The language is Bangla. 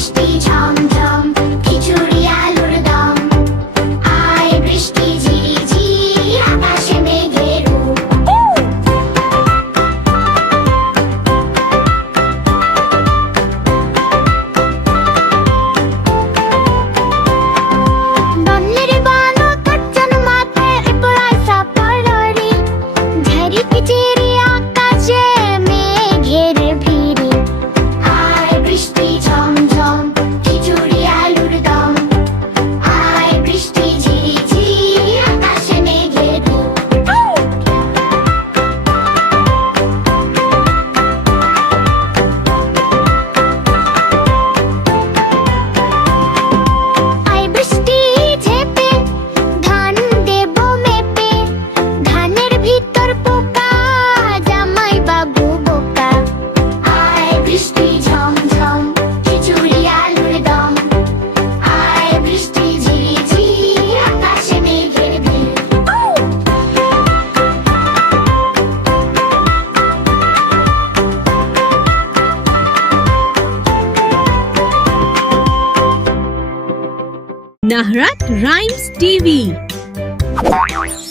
বৃষ্টি ঝমঝম খিচুড়ি আলুর দম, আয় বৃষ্টি ঝিরিঝিরি আকাশে মেঘের রূপ। নন্নের বানো কাচ্চন মাথায় পড়ায় সাপড়ি, ঝারি খিচুড়ি আকাশে মেঘের ভিড়ি, আয় বৃষ্টি ঝমঝম খিচুড়ি আলুর দম, আয় বৃষ্টি ঝিরিঝিরি আকাশে মেঘের রূপ। আয় বৃষ্টি ঝেপে ধান দেব মেপে, ধানের ভিতর পোকা জামাই বাবু বোকা, আয় বৃষ্টি ঝমঝম খিচুড়ি আলুর দম, আয় বৃষ্টি ঝিরিঝিরি আকাশে মেঘের ভিড়। Nahrat Rhymes TV